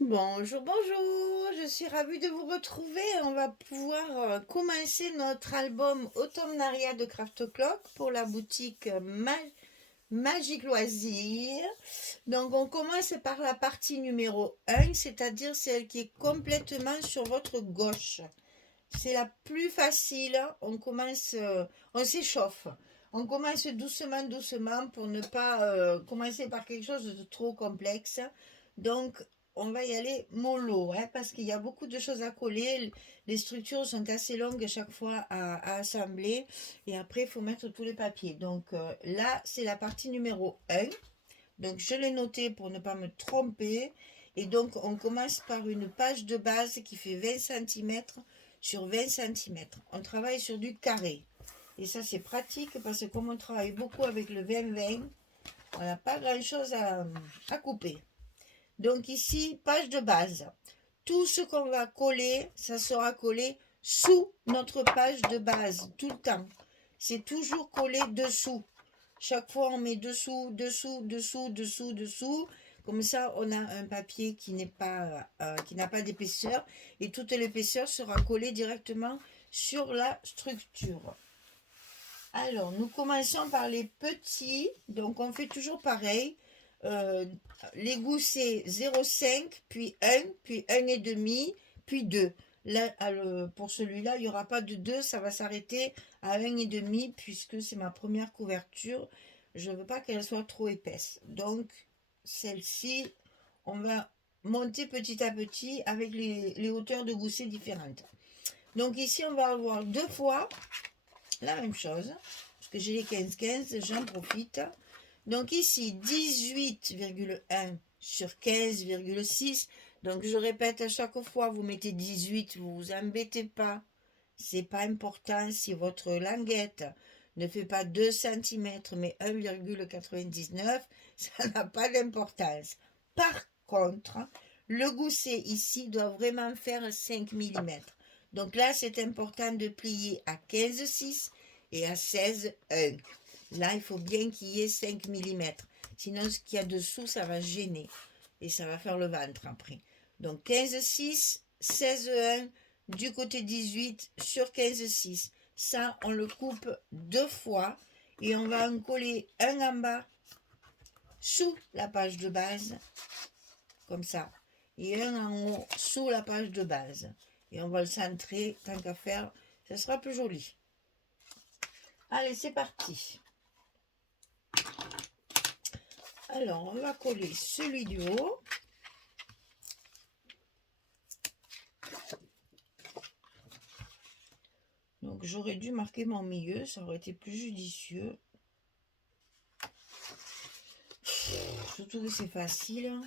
Bonjour, bonjour, je suis ravie de vous retrouver. On va pouvoir commencer notre album Automnaria de Craft Clock pour la boutique Magique Loisirs. Donc on commence par la partie numéro 1, c'est-à-dire celle qui est complètement sur votre gauche. C'est la plus facile, on s'échauffe. On commence doucement, doucement pour ne pas commencer par quelque chose de trop complexe. Donc, on va y aller mollo, hein, parce qu'il y a beaucoup de choses à coller. Les structures sont assez longues à chaque fois à assembler. Et après, il faut mettre tous les papiers. Donc, là, c'est la partie numéro 1. Donc, je l'ai noté pour ne pas me tromper. Et donc, on commence par une page de base qui fait 20 cm sur 20 cm. On travaille sur du carré. Et ça, c'est pratique parce que comme on travaille beaucoup avec le 20-20, on n'a pas grand-chose à couper. Donc ici, page de base. Tout ce qu'on va coller, ça sera collé sous notre page de base, tout le temps. C'est toujours collé dessous. Chaque fois, on met dessous, dessous, dessous, dessous, dessous. Comme ça, on a un papier qui n'a pas d'épaisseur. Et toute l'épaisseur sera collée directement sur la structure. Alors, nous commençons par les petits. Donc, on fait toujours pareil. Euh, les goussets 0,5, puis 1, puis 1,5, puis 2. Là, pour celui-là, il n'y aura pas de 2, ça va s'arrêter à 1,5 puisque c'est ma première couverture. Je ne veux pas qu'elle soit trop épaisse. Donc, celle-ci, on va monter petit à petit avec les hauteurs de gousset différentes. Donc ici, on va avoir deux fois la même chose, parce que j'ai les 15-15, j'en profite. Donc ici, 18,1 sur 15,6. Donc je répète à chaque fois, vous mettez 18, vous vous embêtez pas. C'est pas important si votre languette ne fait pas 2 cm mais 1,99, ça n'a pas d'importance. Par contre, le gousset ici doit vraiment faire 5 mm. Donc là, c'est important de plier à 15,6 et à 16,1. Là, il faut bien qu'il y ait 5 mm. Sinon, ce qu'il y a dessous, ça va gêner. Et ça va faire le ventre après. Donc 15,6, 16,1 du côté 18 sur 15,6. Ça, on le coupe deux fois. Et on va en coller un en bas sous la page de base. Comme ça. Et un en haut sous la page de base. Et on va le centrer, tant qu'à faire, ça sera plus joli. Allez, c'est parti. Alors, on va coller celui du haut. Donc, j'aurais dû marquer mon milieu, ça aurait été plus judicieux. Surtout que c'est facile.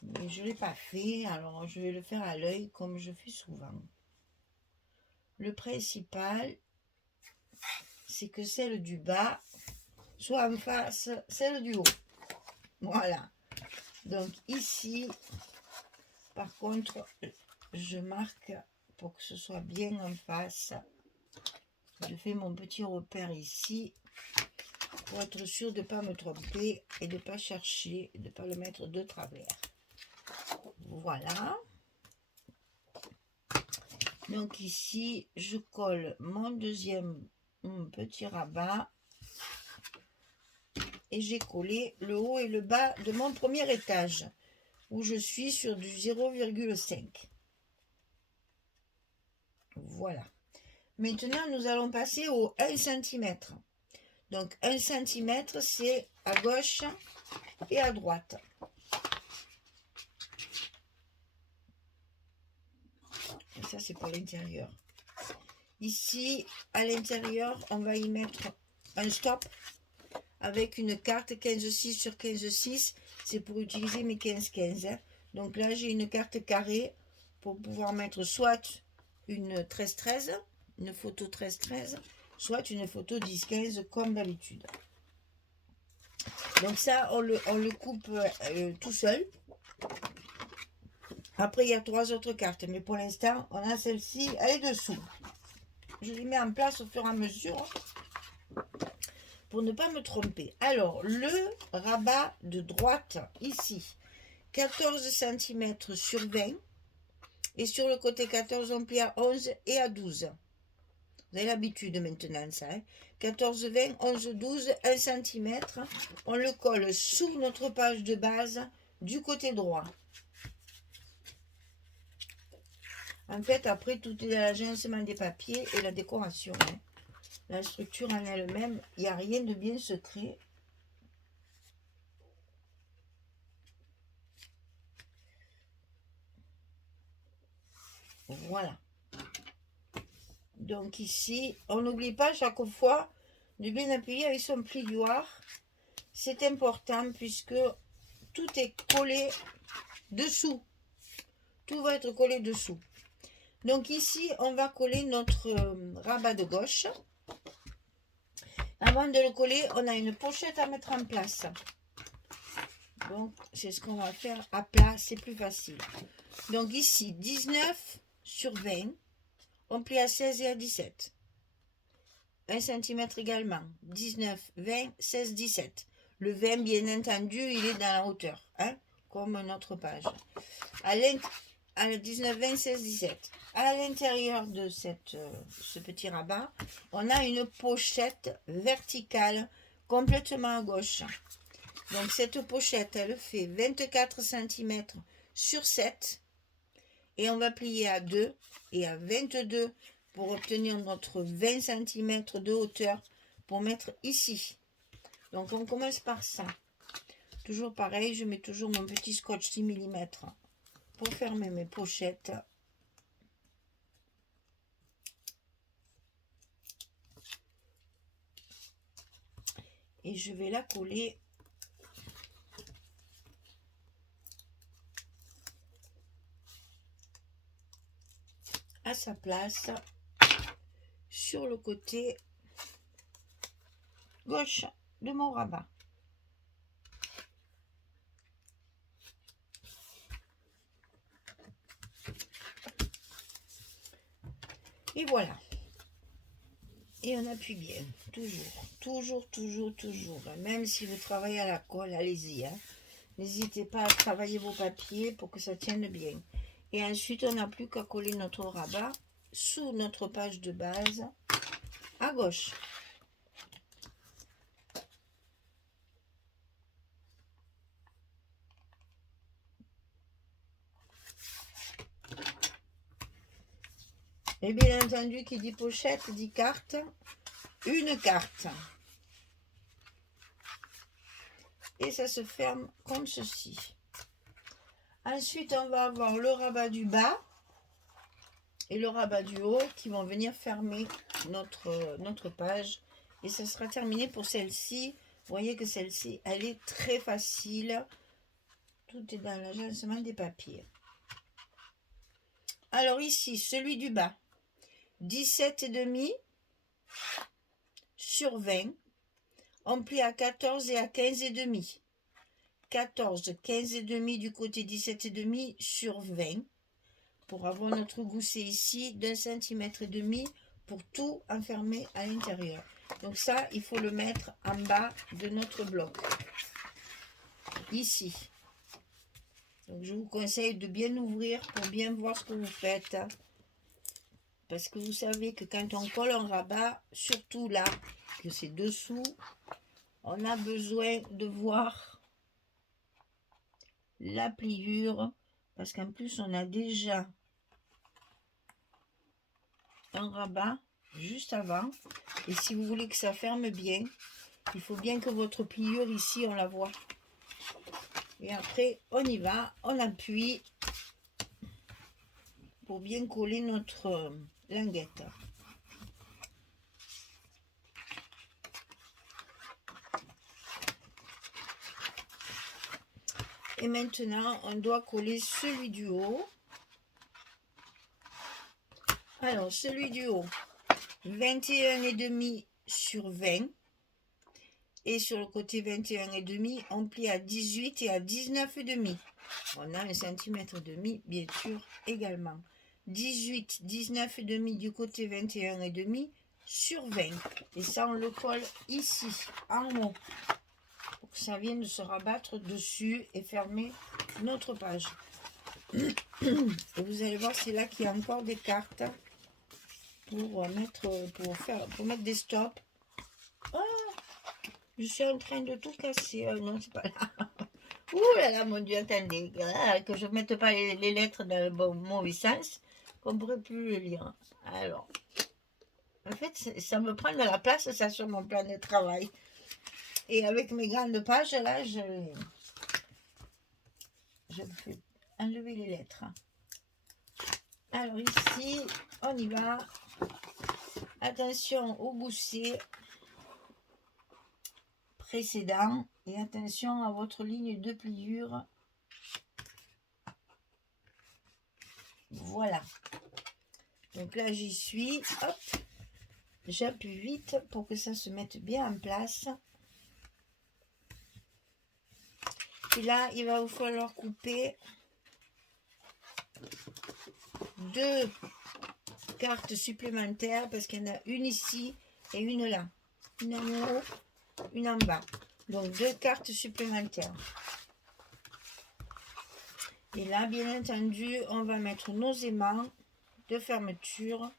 Mais je ne l'ai pas fait, alors je vais le faire à l'œil comme je fais souvent. Le principal, c'est que celle du bas soit en face celle du haut. Voilà. Donc ici, par contre, je marque pour que ce soit bien en face. Je fais mon petit repère ici pour être sûr de ne pas me tromper et de ne pas chercher, de ne pas le mettre de travers. Voilà. Donc ici, je colle mon deuxième petit rabat et j'ai collé le haut et le bas de mon premier étage où je suis sur du 0,5. Voilà. Maintenant, nous allons passer au 1 cm. Donc 1 cm, c'est à gauche et à droite. Et ça, c'est pour l'intérieur. Ici, à l'intérieur, on va y mettre un stop avec une carte 15,6 sur 15,6. C'est pour utiliser mes 15-15. Hein. Donc là, j'ai une carte carrée pour pouvoir mettre soit une 13-13, une photo 13-13, soit une photo 10-15 comme d'habitude. Donc ça, on le coupe tout seul. Après, il y a trois autres cartes, mais pour l'instant, on a celle-ci, elle est dessous. Je les mets en place au fur et à mesure pour ne pas me tromper. Alors, le rabat de droite, ici, 14 cm sur 20. Et sur le côté 14, on plie à 11 et à 12. Vous avez l'habitude maintenant, ça. 14, 20, 11, 12, 1 cm. On le colle sous notre page de base du côté droit. En fait, après, tout est dans l'agencement des papiers et la décoration. La structure en elle-même, il n'y a rien de bien secret. Voilà. Donc ici, on n'oublie pas chaque fois de bien appuyer avec son plioir. C'est important puisque tout est collé dessous. Tout va être collé dessous. Donc ici, on va coller notre rabat de gauche. Avant de le coller, on a une pochette à mettre en place. Donc, c'est ce qu'on va faire à plat, c'est plus facile. Donc ici, 19 sur 20. On plie à 16 et à 17. 1 cm également. 19, 20, 16, 17. Le 20, bien entendu, il est dans la hauteur, hein, comme notre page. À 19, 20, 16, 17. À l'intérieur de ce petit rabat, on a une pochette verticale complètement à gauche. Donc cette pochette, elle fait 24 cm sur 7. Et on va plier à 2 et à 22 pour obtenir notre 20 cm de hauteur pour mettre ici. Donc on commence par ça. Toujours pareil, je mets toujours mon petit scotch 6 mm pour fermer mes pochettes. Et je vais la coller à sa place sur le côté gauche de mon rabat. Et voilà. Et on appuie bien, toujours. Même si vous travaillez à la colle, allez-y. Hein. N'hésitez pas à travailler vos papiers pour que ça tienne bien. Et ensuite, on n'a plus qu'à coller notre rabat sous notre page de base à gauche. Et bien entendu, qui dit pochette, dit carte. Une carte. Et ça se ferme comme ceci. Ensuite, on va avoir le rabat du bas et le rabat du haut qui vont venir fermer notre page. Et ça sera terminé pour celle-ci. Vous voyez que celle-ci, elle est très facile. Tout est dans l'agencement des papiers. Alors ici, celui du bas, 17,5 sur 20. On plie à 14 et à 15,5. 14, 15,5 du côté 17,5 sur 20. Pour avoir notre gousset ici d'1,5 cm pour tout enfermer à l'intérieur. Donc ça, il faut le mettre en bas de notre bloc. Ici. Donc je vous conseille de bien ouvrir pour bien voir ce que vous faites. Parce que vous savez que quand on colle un rabat, surtout là, que c'est dessous, on a besoin de voir la pliure. Parce qu'en plus, on a déjà un rabat juste avant. Et si vous voulez que ça ferme bien, il faut bien que votre pliure ici, on la voit. Et après, on y va, on appuie pour bien coller notre languette. Et maintenant, on doit coller celui du haut. Alors, celui du haut, 21,5 sur 20. Et sur le côté 21,5, on plie à 18 et à 19,5. On a 1,5 cm, bien sûr, également. 18, 19,5 du côté 21,5 sur 20. Et ça, on le colle ici, en haut. que ça vienne de se rabattre dessus et fermer notre page. Et vous allez voir, c'est là qu'il y a encore des cartes pour mettre des stops. Oh, je suis en train de tout casser. Non, c'est pas là. Ouh là là, mon Dieu, attendez. Que je ne mette pas les lettres dans le bon mauvais sens, qu'on ne pourrait plus le lire. Alors, en fait, ça me prend de la place, ça, sur mon plan de travail. Et avec mes grandes pages, là, je fais enlever les lettres. Alors ici, on y va. Attention au gousset précédent et attention à votre ligne de pliure. Voilà. Donc là, j'y suis. Hop. J'appuie vite pour que ça se mette bien en place. Et là, il va vous falloir couper 2 cartes supplémentaires parce qu'il y en a une ici et une là. Une en haut, une en bas. Donc 2 cartes supplémentaires. Et là, bien entendu, on va mettre nos aimants de fermeture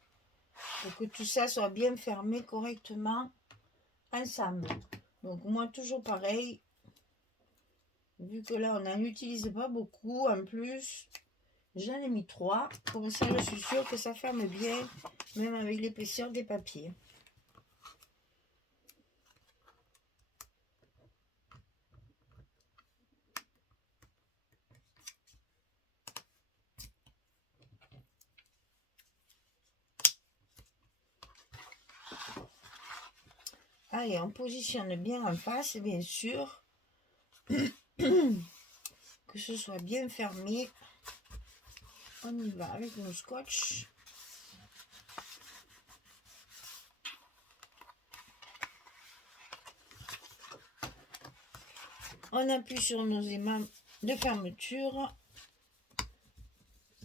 pour que tout ça soit bien fermé correctement ensemble. Donc moi, toujours pareil. Vu que là, on n'en utilise pas beaucoup, en plus, j'en ai mis 3. Comme ça, je suis sûre que ça ferme bien, même avec l'épaisseur des papiers. Allez, on positionne bien en face, bien sûr. Que ce soit bien fermé. On y va avec nos scotch. On appuie sur nos aimants de fermeture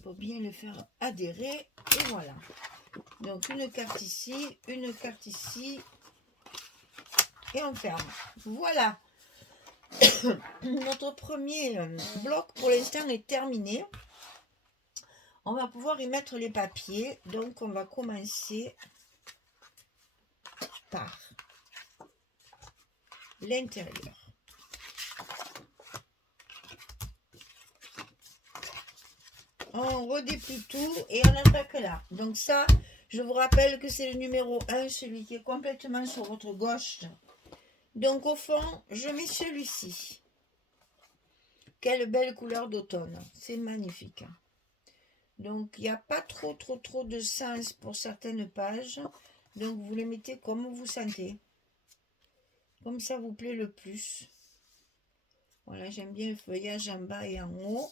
pour bien le faire adhérer. Et voilà. Donc une carte ici, une carte ici. Et on ferme. Voilà. Notre premier bloc pour l'instant est terminé. On va pouvoir y mettre les papiers. Donc on va commencer par l'intérieur. On redéplie tout et on attaque là. Donc ça, je vous rappelle que c'est le numéro 1, celui qui est complètement sur votre gauche. Donc au fond, je mets celui-ci. Quelle belle couleur d'automne. C'est magnifique. Donc il n'y a pas trop de sens pour certaines pages. Donc vous les mettez comme vous sentez. Comme ça vous plaît le plus. Voilà, j'aime bien le feuillage en bas et en haut.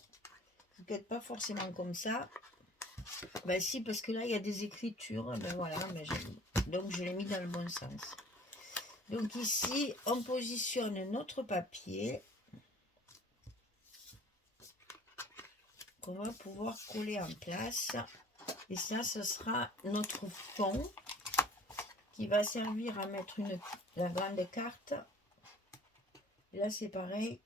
Peut-être pas forcément comme ça. Ben si, parce que là il y a des écritures. Ben voilà, ben donc je l'ai mis dans le bon sens. Donc ici, on positionne notre papier qu'on va pouvoir coller en place. Et ça, ce sera notre fond qui va servir à mettre la grande carte. Et là, c'est pareil.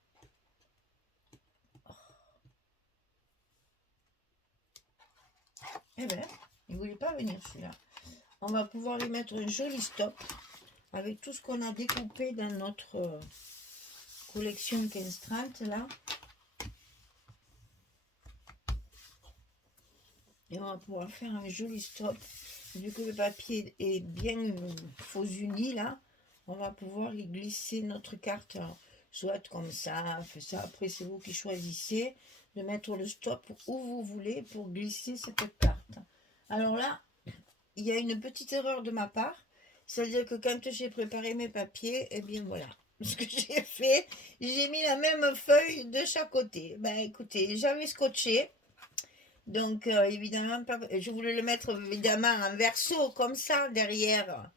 Eh bien, il ne voulait pas venir celui-là. On va pouvoir lui mettre un joli stop avec tout ce qu'on a découpé dans notre collection 15-30 là. Et on va pouvoir faire un joli stop. Vu que le papier est bien faux uni là, on va pouvoir y glisser notre carte. Alors, soit comme ça, ça. Après c'est vous qui choisissez de mettre le stop où vous voulez pour glisser cette carte. Alors là, il y a une petite erreur de ma part. C'est-à-dire que quand j'ai préparé mes papiers, et bien voilà. Ce que j'ai fait, j'ai mis la même feuille de chaque côté. Ben écoutez, j'avais scotché. Donc évidemment, je voulais le mettre évidemment en verso comme ça derrière.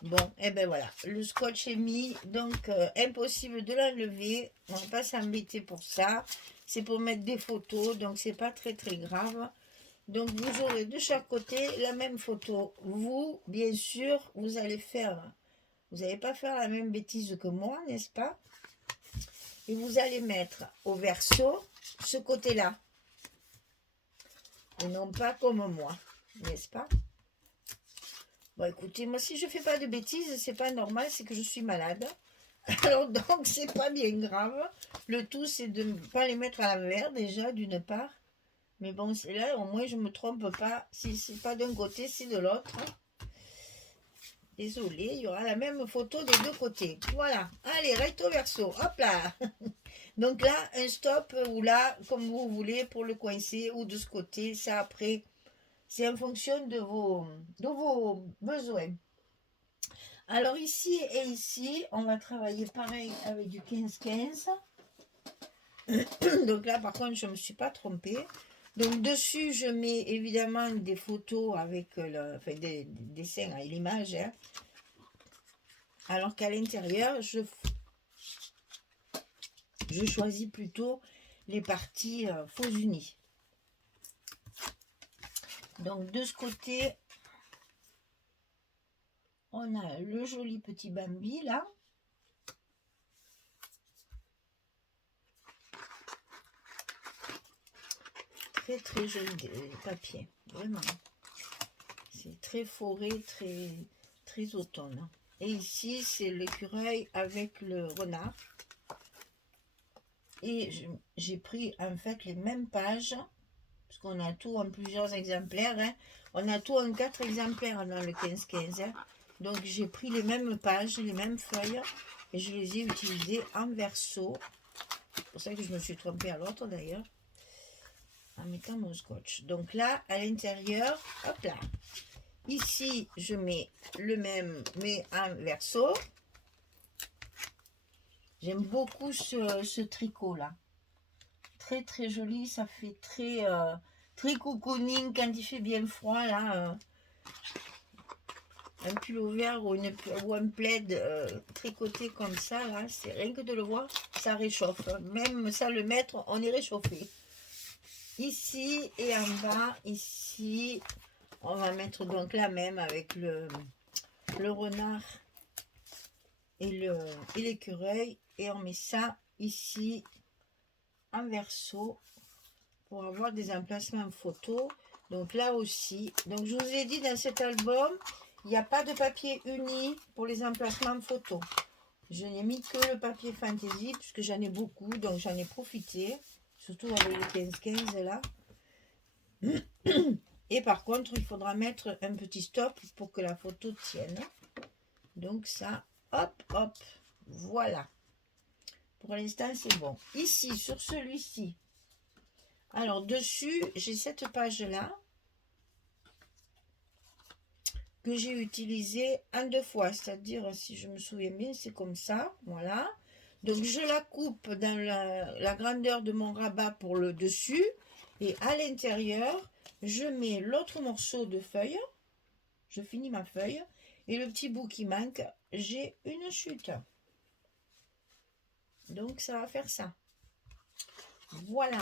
Bon, et ben voilà, le scotch est mis, donc impossible de l'enlever. On va pas s'embêter pour ça. C'est pour mettre des photos, donc c'est pas très grave. Donc vous aurez de chaque côté la même photo. Vous, bien sûr, vous allez faire Vous n'allez pas faire la même bêtise que moi, n'est-ce pas? Et vous allez mettre au verso ce côté-là. Et non pas comme moi, n'est-ce pas? Bon, écoutez, moi, si je fais pas de bêtises, c'est pas normal, c'est que je suis malade. Alors, donc, c'est pas bien grave. Le tout, c'est de ne pas les mettre à l'envers, déjà, d'une part. Mais bon, c'est là, au moins, je me trompe pas. Si c'est pas d'un côté, c'est de l'autre. Désolée, il y aura la même photo des deux côtés. Voilà. Allez, recto verso. Hop là. Donc là, un stop ou là, comme vous voulez, pour le coincer ou de ce côté. Ça, après, c'est en fonction de vos besoins. Alors ici et ici, on va travailler pareil avec du 15-15. Donc là, par contre, je ne me suis pas trompée. Donc dessus, je mets évidemment des photos avec des dessins à l'image. Hein. Alors qu'à l'intérieur, je choisis plutôt les parties faux unis. Donc de ce côté, on a le joli petit Bambi là. Très très joli papier, vraiment. C'est très forêt, très automne. Et ici, c'est l'écureuil avec le renard. Et j'ai pris en fait les mêmes pages, parce qu'on a tout en plusieurs exemplaires. Hein. On a tout en 4 exemplaires dans le 15-15. Hein. Donc j'ai pris les mêmes pages, les mêmes feuilles, et je les ai utilisées en verso. C'est pour ça que je me suis trompée à l'autre d'ailleurs, en mettant mon scotch. Donc là, à l'intérieur, hop là. Ici, je mets le même, mais en verso. J'aime beaucoup ce tricot-là. Très, très joli. Ça fait très cocooning quand il fait bien froid, là. Un pull vert ou un plaid tricoté comme ça, là. C'est rien que de le voir, ça réchauffe. Même sans le mettre, on est réchauffé. Ici et en bas, ici, on va mettre donc la même avec le renard et l'écureuil. Et on met ça ici en verso pour avoir des emplacements photo. Donc là aussi, donc je vous ai dit dans cet album, il n'y a pas de papier uni pour les emplacements photos. Je n'ai mis que le papier fantaisie puisque j'en ai beaucoup, donc j'en ai profité, surtout avec le 15-15 là. Et par contre, il faudra mettre un petit stop pour que la photo tienne. Donc ça, hop, hop, voilà. Pour l'instant, c'est bon. Ici, sur celui-ci, alors dessus, j'ai cette page-là que j'ai utilisée en 2 fois. C'est-à-dire, si je me souviens bien, c'est comme ça, voilà. Donc, je la coupe dans la grandeur de mon rabat pour le dessus. Et à l'intérieur, je mets l'autre morceau de feuille. Je finis ma feuille. Et le petit bout qui manque, j'ai une chute. Donc, ça va faire ça. Voilà.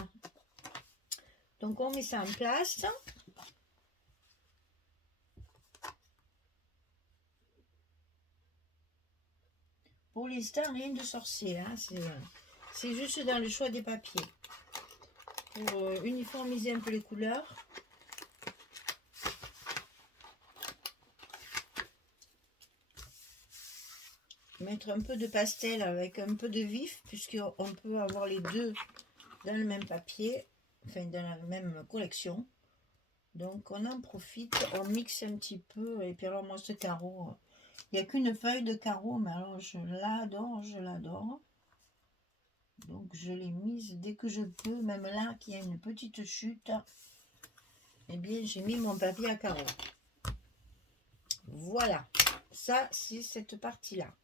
Donc, on met ça en place. Pour l'instant, rien de sorcier. Hein. C'est juste dans le choix des papiers. Pour uniformiser un peu les couleurs. Mettre un peu de pastel avec un peu de vif, puisqu'on peut avoir les deux dans le même papier, enfin dans la même collection. Donc on en profite, on mixe un petit peu. Et puis alors moi ce carreau, il n'y a qu'une feuille de carreau, mais alors je l'adore, je l'adore. Donc je l'ai mise dès que je peux, même là qu'il y a une petite chute, eh bien j'ai mis mon papier à carreaux. Voilà, ça c'est cette partie-là.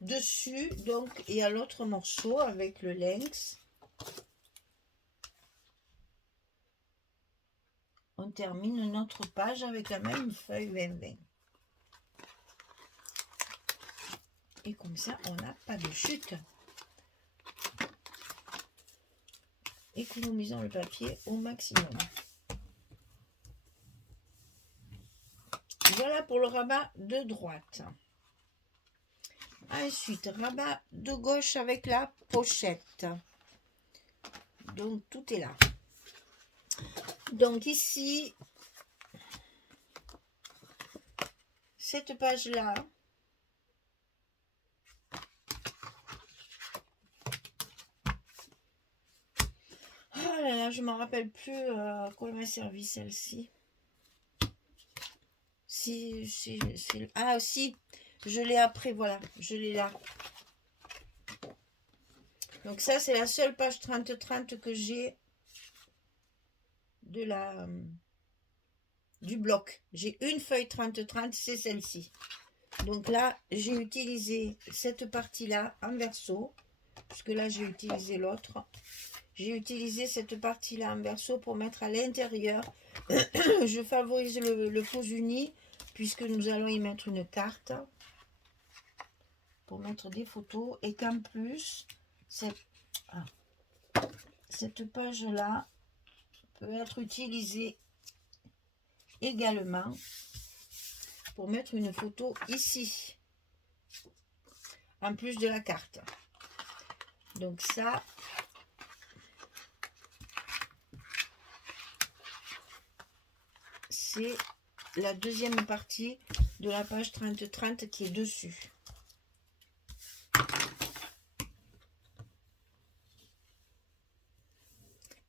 Dessus, donc, il y a l'autre morceau avec le lynx. On termine notre page avec la même feuille 20-20. Et comme ça, on n'a pas de chute. Économisons le papier au maximum. Voilà pour le rabat de droite. Ensuite, rabat de gauche avec la pochette. Donc, tout est là. Donc, ici, cette page-là, oh là là, je ne me rappelle plus quoi m'a servi celle-ci. Ah, si, je l'ai après, voilà, je l'ai là. Donc ça, c'est la seule page 30-30 que j'ai de du bloc. J'ai une feuille 30-30, c'est celle-ci. Donc là, j'ai utilisé cette partie-là en verso, parce que là, j'ai utilisé l'autre. J'ai utilisé cette partie-là en verso pour mettre à l'intérieur. Je favorise le faux uni, puisque nous allons y mettre une carte pour mettre des photos. Et qu'en plus, cette page-là peut être utilisée également pour mettre une photo ici, en plus de la carte. Donc ça, c'est la deuxième partie de la page 30-30 qui est dessus.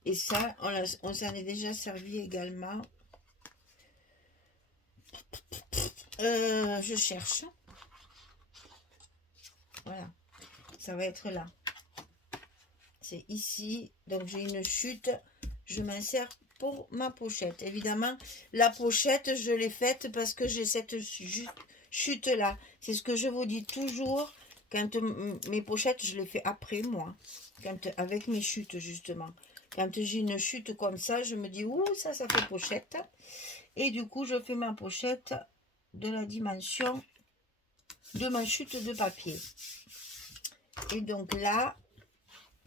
Et ça, on s'en est déjà servi également. Je cherche. Voilà. Ça va être là. C'est ici. Donc, j'ai une chute. Je m'en sers pour ma pochette. Évidemment, la pochette, je l'ai faite parce que j'ai cette chute-là. C'est ce que je vous dis toujours. Quand mes pochettes, je les fais après, moi. Avec mes chutes, justement. Quand j'ai une chute comme ça, je me dis, ouh, ça fait pochette. Et du coup, je fais ma pochette de la dimension de ma chute de papier. Et donc là,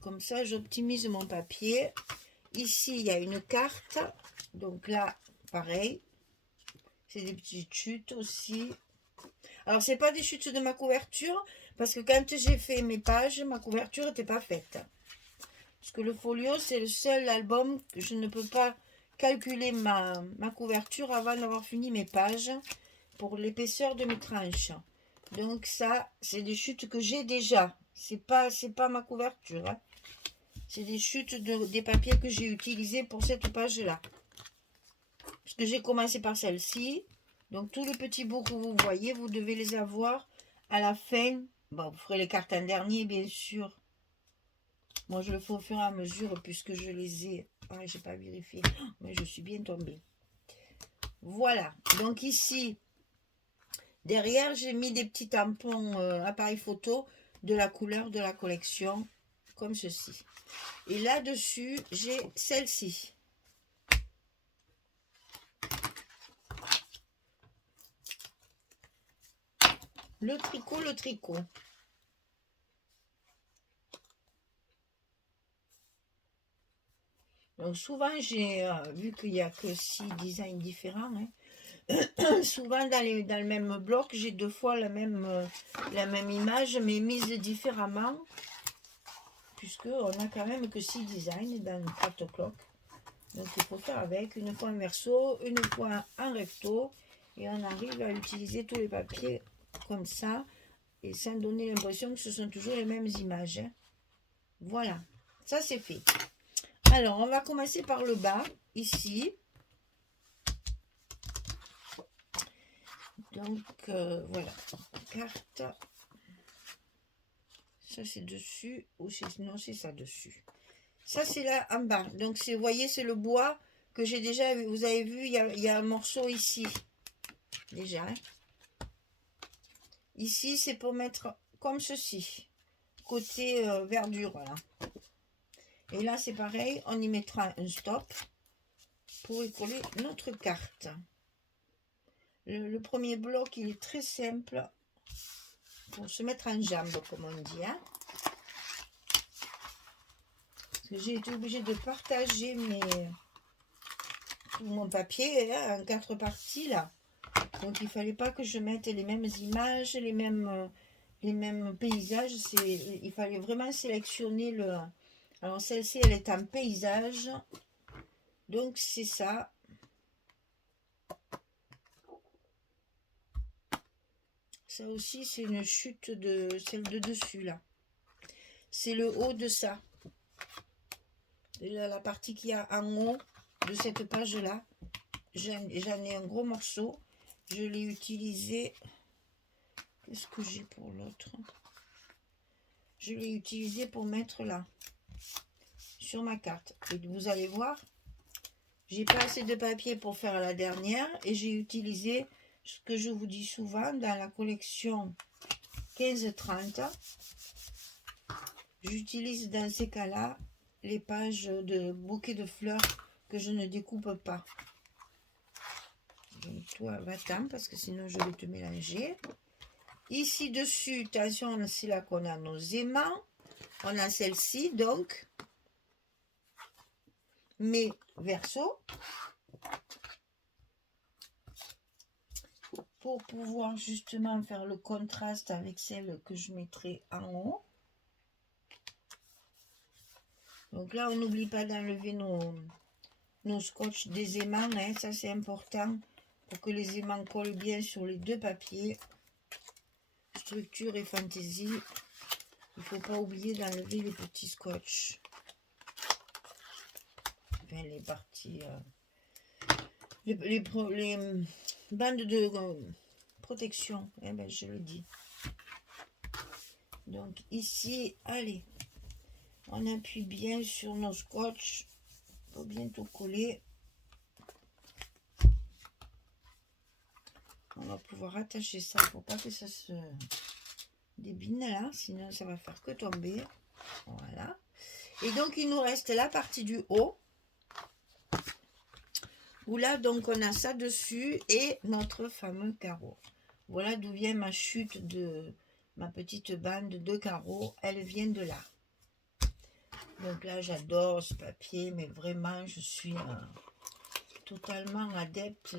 comme ça, j'optimise mon papier. Ici, il y a une carte. Donc là, pareil. C'est des petites chutes aussi. Alors, c'est pas des chutes de ma couverture, parce que quand j'ai fait mes pages, ma couverture n'était pas faite. Parce que le folio, c'est le seul album que je ne peux pas calculer ma couverture avant d'avoir fini mes pages pour l'épaisseur de mes tranches. Donc ça, c'est des chutes que j'ai déjà. C'est pas ma couverture. Hein. C'est des chutes des papiers que j'ai utilisés pour cette page-là. Parce que j'ai commencé par celle-ci. Donc tous les petits bouts que vous voyez, vous devez les avoir à la fin. Bon, vous ferez les cartes en dernier, bien sûr. Moi, je le fais au fur et à mesure puisque je les ai. Ah, j'ai pas vérifié. Mais je suis bien tombée. Voilà. Donc ici, derrière, j'ai mis des petits tampons appareil photo de la couleur de la collection. Comme ceci. Et là-dessus, j'ai celle-ci. Le tricot. Donc souvent, j'ai vu qu'il n'y a que 6 designs différents. Hein. Souvent, dans le même bloc, j'ai deux fois la même image, mais mise différemment. Puisqu'on n'a quand même que 6 designs dans le Craft Clock. Donc il faut faire avec une fois en verso, une fois en recto. Et on arrive à utiliser tous les papiers comme ça. Et sans donner l'impression que ce sont toujours les mêmes images. Hein. Voilà, ça c'est fait. Alors, on va commencer par le bas, ici. Donc, voilà. Carte. Ça, c'est dessus. Ou non, c'est ça dessus. Ça, c'est là en bas. Donc, vous voyez, c'est le bois que j'ai déjà vu. Vous avez vu, il y a un morceau ici. Déjà. Hein. Ici, c'est pour mettre comme ceci. Côté verdure, voilà. Et là, c'est pareil. On y mettra un stop pour y coller notre carte. Le premier bloc, il est très simple pour se mettre en jambe, comme on dit. Hein. J'ai été obligée de partager tout mon papier hein, en 4 parties là. Donc il fallait pas que je mette les mêmes images, les mêmes les mêmes paysages. Il fallait vraiment sélectionner le... Alors celle-ci, elle est en paysage. Donc c'est ça. Ça aussi, c'est une chute de celle de dessus, là. C'est le haut de ça. Et là, la partie qu'il y a en haut de cette page-là. J'en ai un gros morceau. Je l'ai utilisé. Qu'est-ce que j'ai pour l'autre? Je l'ai utilisé pour mettre là. Sur ma carte. Et vous allez voir, j'ai pas assez de papier pour faire la dernière. Et j'ai utilisé ce que je vous dis souvent dans la collection 15-30. J'utilise dans ces cas-là les pages de bouquets de fleurs que je ne découpe pas. Donc toi, va-t'en parce que sinon je vais te mélanger. Ici dessus, attention, c'est là qu'on a nos aimants. On a celle-ci, donc mes versos. Pour pouvoir justement faire le contraste avec celle que je mettrai en haut. Donc là, on n'oublie pas d'enlever nos scotch des aimants, hein, ça c'est important pour que les aimants collent bien sur les deux papiers. Structure et fantaisie, il ne faut pas oublier d'enlever les petits scotch. Enfin, les parties, les bandes de protection, eh ben, je le dis. Donc ici, allez, on appuie bien sur nos scotch pour bien tout coller. On va pouvoir attacher ça pour pas que ça se débine là, sinon ça va faire que tomber. Voilà. Et donc il nous reste la partie du haut, où là donc on a ça dessus et notre fameux carreau. Voilà d'où vient ma chute de ma petite bande de carreaux, elle vient de là. Donc là j'adore ce papier, mais vraiment je suis totalement adepte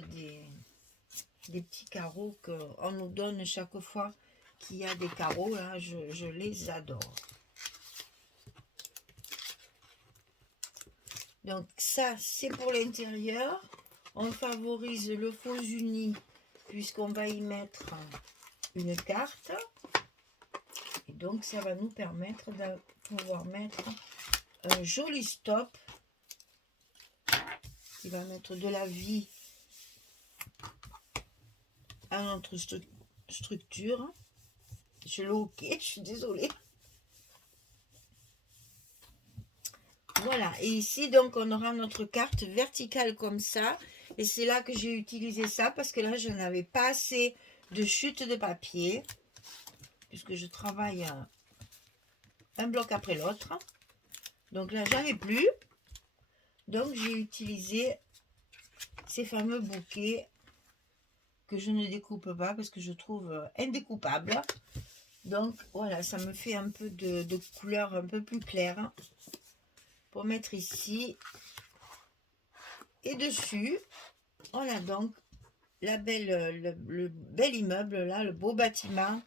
des petits carreaux qu'on nous donne chaque fois qu'il y a des carreaux, là, je les adore. Donc ça, c'est pour l'intérieur. On favorise le faux uni, puisqu'on va y mettre une carte. Et donc, ça va nous permettre de pouvoir mettre un joli stop qui va mettre de la vie à notre structure. Je l'ai ok, je suis désolée. Voilà, et ici donc on aura notre carte verticale comme ça, et c'est là que j'ai utilisé ça parce que là je n'avais pas assez de chute de papier puisque je travaille un bloc après l'autre. Donc là j'en ai plus, donc j'ai utilisé ces fameux bouquets que je ne découpe pas parce que je trouve indécoupables. Donc voilà, ça me fait un peu de couleur un peu plus claire pour mettre ici. Et dessus, on a donc le bel immeuble, là, le beau bâtiment,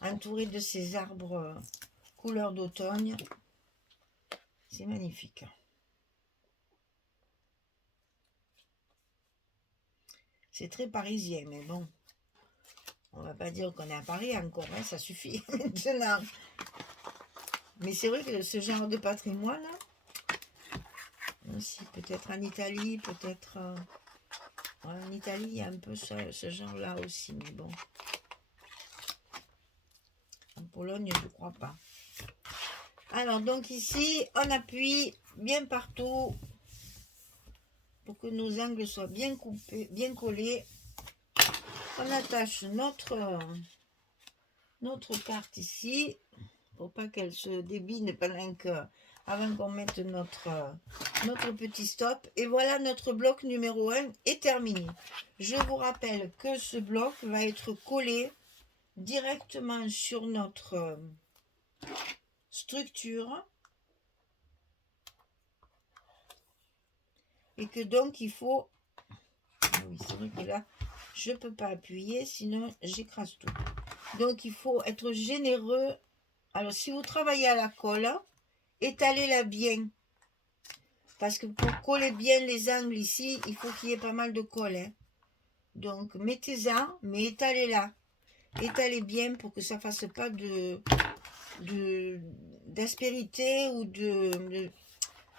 entouré de ces arbres couleur d'automne. C'est magnifique. C'est très parisien, mais bon, on va pas dire qu'on est à Paris encore, hein, ça suffit maintenant. Mais c'est vrai que ce genre de patrimoine, aussi, peut-être en Italie, peut-être... en Italie, il y a un peu ce genre-là aussi, mais bon. En Pologne, je ne crois pas. Alors, donc ici, on appuie bien partout pour que nos angles soient bien coupés, bien collés. On attache notre carte ici, pour pas qu'elle se débine avant qu'on mette notre petit stop. Et voilà, notre bloc numéro 1 est terminé. Je vous rappelle que ce bloc va être collé directement sur notre structure. Et que donc il faut... Ah oui, c'est vrai que là, je ne peux pas appuyer, sinon j'écrase tout. Donc, il faut être généreux. Alors, si vous travaillez à la colle, étalez-la bien. Parce que pour coller bien les angles ici, il faut qu'il y ait pas mal de colle. Hein. Donc, mettez-en, mais étalez-la. Étalez bien pour que ça ne fasse pas d'aspérité ou de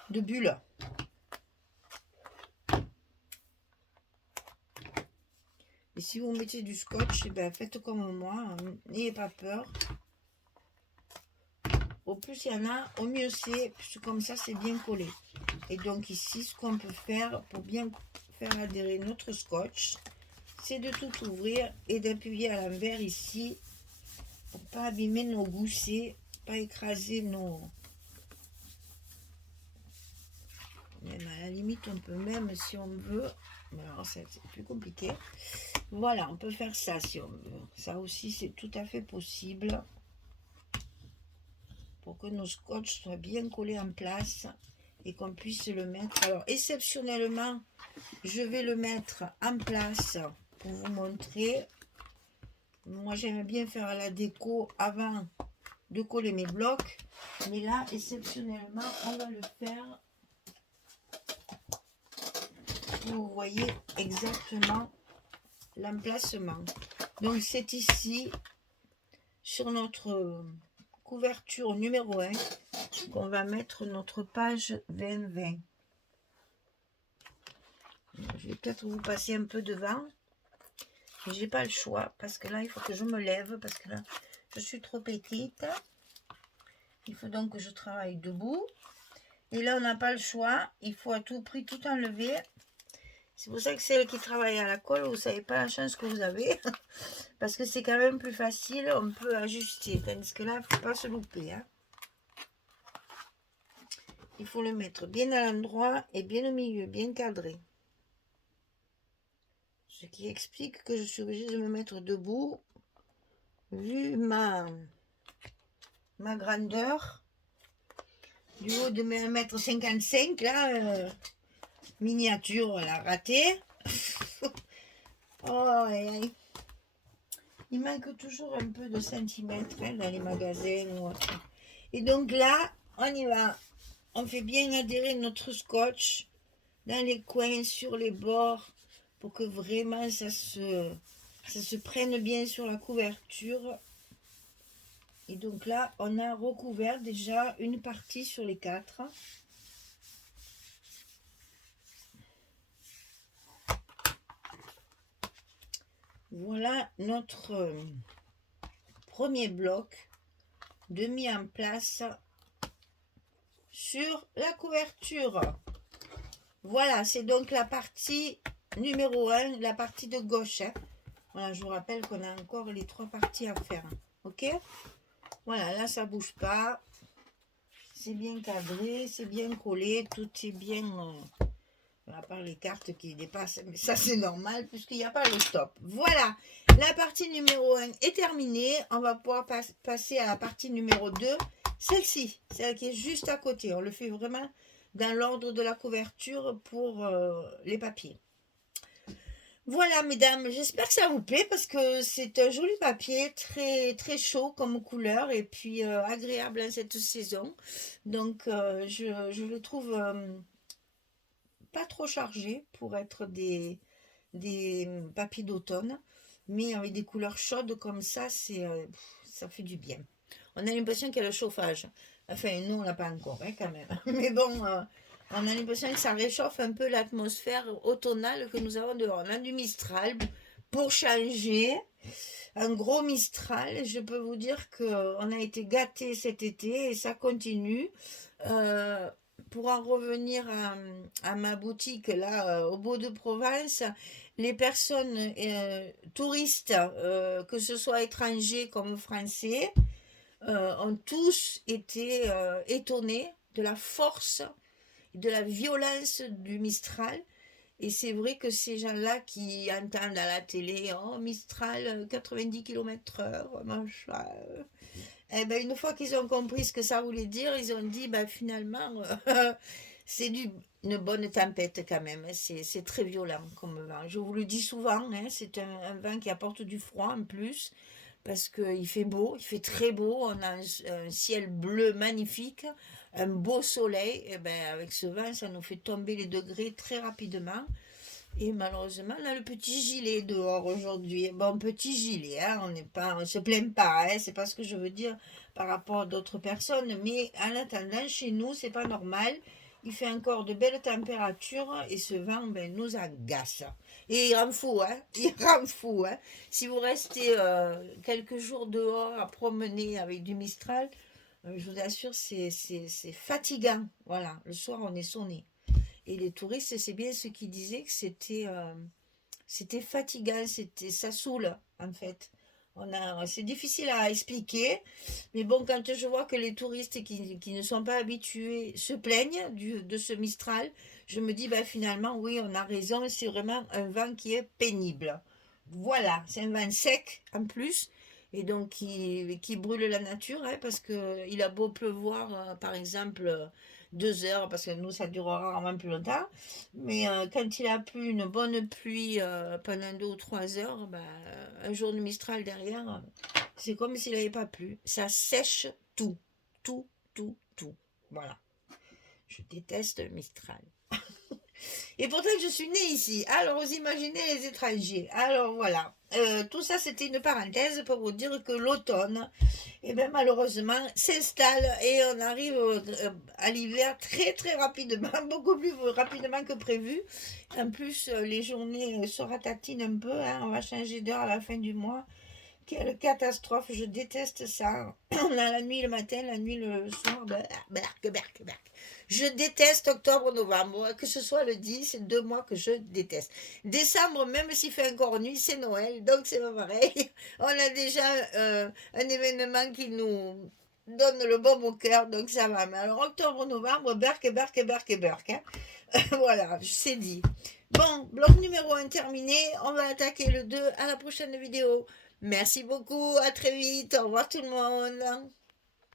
bulles. Et si vous mettez du scotch, eh ben, faites comme moi, n'ayez pas peur. Au plus il y en a, au mieux c'est, puisque comme ça c'est bien collé. Et donc ici, ce qu'on peut faire pour bien faire adhérer notre scotch, c'est de tout ouvrir et d'appuyer à l'envers ici, pour pas abîmer nos goussets, pas écraser nos... Même à la limite, on peut même, si on veut, mais alors c'est plus compliqué. Voilà, on peut faire ça si on veut. Ça aussi, c'est tout à fait possible. Pour que nos scotch soient bien collés en place et qu'on puisse le mettre. Alors, exceptionnellement, je vais le mettre en place pour vous montrer. Moi, j'aime bien faire la déco avant de coller mes blocs. Mais là, exceptionnellement, on va le faire. Vous voyez exactement l'emplacement. Donc, c'est ici, sur notre couverture numéro 1, qu'on va mettre notre page 2020. Je vais peut-être vous passer un peu devant. Mais j'ai pas le choix parce que là, il faut que je me lève parce que là, je suis trop petite. Il faut donc que je travaille debout. Et là, on n'a pas le choix. Il faut à tout prix tout enlever. C'est pour ça que celles qui travaillent à la colle, vous ne savez pas la chance que vous avez. Parce que c'est quand même plus facile. On peut ajuster. Tandis que là, il ne faut pas se louper. Hein. Il faut le mettre bien à l'endroit et bien au milieu, bien cadré. Ce qui explique que je suis obligée de me mettre debout. Vu ma grandeur, du haut de 1,55 m, là, miniature, là, raté. Oh, il manque toujours un peu de centimètres hein, dans les magasins ou autre. Et donc là, on y va. On fait bien adhérer notre scotch dans les coins, sur les bords, pour que vraiment ça se prenne bien sur la couverture. Et donc là, on a recouvert déjà une partie sur les 4. Voilà notre premier bloc de mis en place sur la couverture. Voilà, c'est donc la partie numéro 1, la partie de gauche. Hein. Voilà, je vous rappelle qu'on a encore les 3 parties à faire. Ok? Voilà, là, ça bouge pas. C'est bien cadré, c'est bien collé, tout est bien... à part les cartes qui dépassent, mais ça, c'est normal, puisqu'il n'y a pas le stop. Voilà, la partie numéro 1 est terminée. On va pouvoir passer à la partie numéro 2. Celle-ci, celle qui est juste à côté. On le fait vraiment dans l'ordre de la couverture pour les papiers. Voilà, mesdames, j'espère que ça vous plaît parce que c'est un joli papier, très, très chaud comme couleur et puis agréable en cette saison. Donc, je le trouve pas trop chargé pour être des papiers d'automne, mais avec des couleurs chaudes comme ça, ça fait du bien. On a l'impression qu'il y a le chauffage. Enfin, nous, on l'a pas encore, hein, quand même. Mais bon... on a l'impression que ça réchauffe un peu l'atmosphère automnale que nous avons dehors. On a du Mistral pour changer. Un gros Mistral. Je peux vous dire qu'on a été gâtés cet été et ça continue. Pour en revenir à ma boutique, là, au Beau-de-Provence, les personnes touristes, que ce soit étrangers comme français, ont tous été étonnés de la force de la violence du Mistral. Et c'est vrai que ces gens-là qui entendent à la télé, oh, Mistral, 90 km/h, machin. Eh ben, une fois qu'ils ont compris ce que ça voulait dire, ils ont dit, ben, finalement, c'est une bonne tempête quand même. C'est très violent comme vent. Je vous le dis souvent, hein, c'est un vent qui apporte du froid en plus. parce qu'il fait beau, il fait très beau, on a un ciel bleu magnifique, un beau soleil, et ben avec ce vent, ça nous fait tomber les degrés très rapidement. Et malheureusement, on a le petit gilet dehors aujourd'hui. Bon, petit gilet, hein, on n'est pas, on se plaint pas, hein, c'est pas ce que je veux dire par rapport à d'autres personnes, mais en attendant, chez nous, c'est pas normal. Il fait encore de belles températures et ce vent ben, nous agace. Et il rend fou, hein, il rend fou, hein. Si vous restez quelques jours dehors à promener avec du Mistral, je vous assure, c'est fatigant. Voilà, le soir, on est sonné. Et les touristes, c'est bien ceux qui disaient que c'était fatigant, ça saoule en fait. C'est difficile à expliquer, mais bon, quand je vois que les touristes qui ne sont pas habitués se plaignent de ce Mistral, je me dis, bah, finalement, oui, on a raison, c'est vraiment un vent qui est pénible. Voilà, c'est un vent sec en plus, et donc qui brûle la nature, hein, parce qu'il a beau pleuvoir, par exemple, 2 heures, parce que nous, ça durera rarement plus longtemps. Mais quand il a plu une bonne pluie pendant 2 ou 3 heures, bah, un jour de Mistral derrière, c'est comme s'il n'avait pas plu. Ça sèche tout, tout, tout, tout. Voilà. Je déteste Mistral. Et pourtant, je suis née ici. Alors, vous imaginez les étrangers. Alors, voilà. Tout ça, c'était une parenthèse pour vous dire que l'automne, eh bien, malheureusement, s'installe et on arrive à l'hiver très, très rapidement, beaucoup plus rapidement que prévu. En plus, les journées se ratatinent un peu, hein. On va changer d'heure à la fin du mois. Quelle catastrophe, je déteste ça. On a la nuit le matin, la nuit le soir. Berk, berk, berk. Je déteste octobre, novembre, que ce soit le 10, c'est 2 mois que je déteste. Décembre, même s'il fait encore nuit, c'est Noël, donc c'est pas pareil. On a déjà un événement qui nous donne le baume au cœur, donc ça va. Mais alors octobre, novembre, berk, berk, berk, berk. Hein. Voilà, c'est dit. Bon, bloc numéro 1 terminé, on va attaquer le 2 à la prochaine vidéo. Merci beaucoup, à très vite, au revoir tout le monde.